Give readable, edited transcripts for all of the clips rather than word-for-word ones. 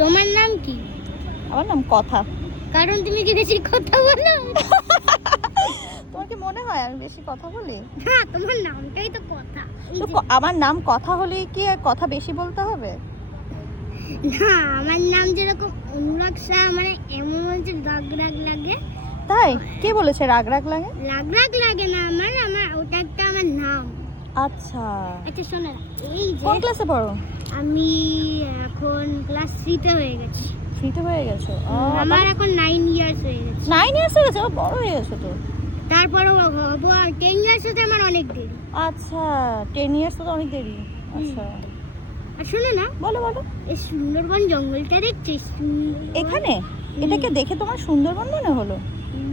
তোমার নাম কি? আমার নাম কথা। কারণ তুমি কি বেশি কথা বলো? তোমার কি মনে হয় আমি বেশি কথা বলি? হ্যাঁ, তোমার নামটাই তো কথা। তো আমার নাম কথা হলেই কি আর কথা বেশি বলতে হবে? না, আমার নাম যেরকম অনুরাগ শাহ, মানে এমন হচ্ছে রাগ রাগ লাগে। তাই? কে বলেছে রাগ রাগ লাগে? রাগ রাগ লাগে না, আমার ওটা একটা আমার নাম। আচ্ছা। আচ্ছা শোনো না, এই যে কোন ক্লাসে পড়ো? আমি এখন ক্লাস 3-তে হয়ে গেছি। 3-তে হয়ে গেছো? আমার এখন 9 ইয়ার্স হয়ে গেছে। 9 ইয়ার্স হয়ে গেছে? বড় হয়ে গেছো তো। তারপরেও হবো 10 ইয়ার্স হতে আমার অনেক দেরি। আচ্ছা, 10 ইয়ার্স তো অনেক দেরি। আচ্ছা, আর শোনো না, বলো বলো। এই সুন্দরবন জঙ্গলটা দেখছিস? এখানে এটাকে দেখে তোমার সুন্দরবন মনে হলো?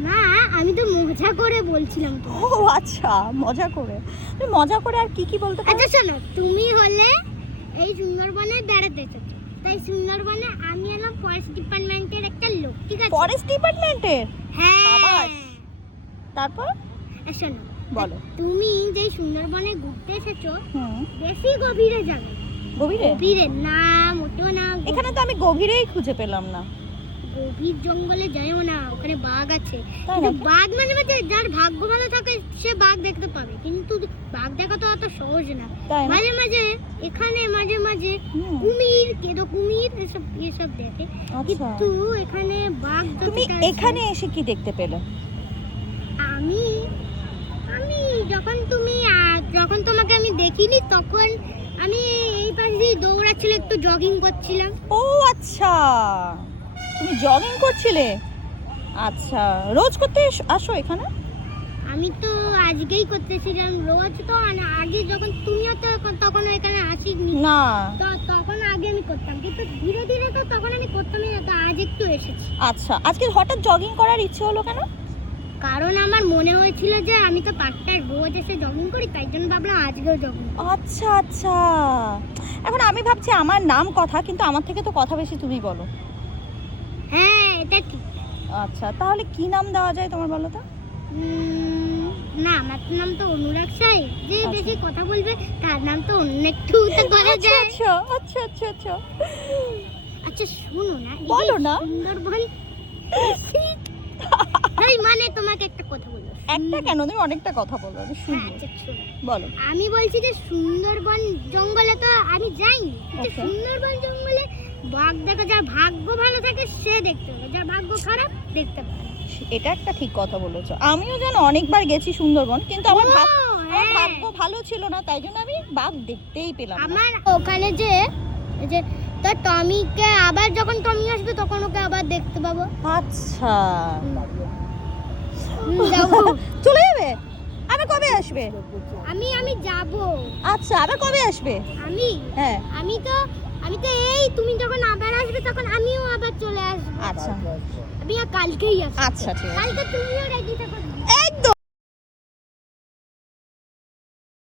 না, আমি তো মজা করে বলছিলাম তো। ও আচ্ছা, মজা করে। তুমি মজা করে আর কি কি বলতে পারো? আচ্ছা শোনো, তুমি হলে এই সুন্দরবনে বেড়াতে এসেছো, তাই সুন্দরবনে আমি এলাম ফরেস্ট ডিপার্টমেন্টের একটা লোক, ঠিক আছে? ফরেস্ট ডিপার্টমেন্টের? হ্যাঁ। সাবাস। তারপর আর শোনো, বলো। তুমি যে সুন্দরবনে ঘুরতে এসেছো হুম, বেশি গভীরে যাবে। গভীরে? গভীরে না, মোটেও না। এখানে তো আমি গভীরেই খুঁজে পেলাম না। গভীর জঙ্গলে যাইও না, ওখানে বাঘ আছে। তাই কিন্তু নাকি? বাঘ মাঝে মাঝে, যার ভাগ্য ভালো থাকে সে বাঘ দেখতে পাবে, কিন্তু বাঘ দেখা তো অত সহজ না। তাই না? মাঝে মাঝে এখানে মাঝে মাঝে হুম। কুমির, কেদো কুমির, এসব দেখে। আচ্ছা, কিন্তু এখানে বাঘ তুমি যতটা আছে- এখানে এসে কি দেখতে পেলে? আমি আমি যখন তোমাকে আমি দেখিনি, তখন আমি এই পাশ দিয়ে দৌড়াচ্ছিল, একটু জগিং করছিলাম। ও আচ্ছা, তুমি জগিং করছিলে? আচ্ছা, রোজ করতে আসো এখানে? আমি তো আজকেই করতেছিলাম, রোজ তো আগে যখন তুমিও তো তখন এখানে আসিনি, না। তো তখন আগে আমি করতাম, কিন্তু ধীরে ধীরে তো তখন আমি করতামই না, তো আজ একটু এসেছি। আচ্ছা, আজকে হঠাৎ জগিং করার ইচ্ছে হলো কেন? কারণ আমার মনে হয়েছিল যে আমি তো পার্কটায় রোজ এসে জগিং করি, তাই জন্য ভাবলাম আজকেও জগিং। আচ্ছা আচ্ছা, এখন আমি ভাবছি আমার নাম কথা, কিন্তু আমার থেকে তো কথা বেশি তুমি বলো। হ্যাঁ, এটা ঠিক। আচ্ছা, তাহলে কি নাম দেওয়া যায় তোমার বলো তো? না, আমার নাম তো অনুরাগ সাই, যে আচ্ছা। বেশি কথা বলবে তার নাম তো অন্য একটু তো করা আচ্ছা যায়। আচ্ছা আচ্ছা আচ্ছা আচ্ছা, আচ্ছা শোনো না, এই যে বলো না। সুন্দরবন এই মানে তোমাকে একটা কথা বলবো। একটা কেন, তুমি অনেকটা কথা বলো, আমি হ্যাঁ, শুনবো। আচ্ছা শোনো, বলো। আমি বলছি যে সুন্দরবন জঙ্গলে তো আমি যাইনি, কিন্তু Okay. সুন্দরবন জঙ্গলে বাঘ দেখা, যার ভাগ্য ভালো থাকে সে দেখতে পাবে, যার ভাগ্য খারাপ দেখতে পাবে। এটা একটা ঠিক কথা বলেছো। আমিও জানো অনেকবার গেছি সুন্দরবন, কিন্তু আমার ও, আমার হ্যাঁ। ভাগ্য ভালো ছিল না, তাই জন্য আমি বাঘ দেখতেই পেলাম না। আমার ওখানে যে এই যে তো টমিকে আবার যখন টমি আসবে তখন ওকে আবার দেখতে পাবো। আচ্ছা, যাবো। চলে যাবে? আবার কবে আসবে? আমি যাব। আচ্ছা, আবার কবে আসবে? আমি হ্যাঁ, আমি তো এই তুমি যখন আবার আসবে তখন আমিও আবার চলে আসবো। আচ্ছা আমি আর কালকেই আসবো। আচ্ছা, ঠিক আছে। কালকে তুমিও রেডি থাকো।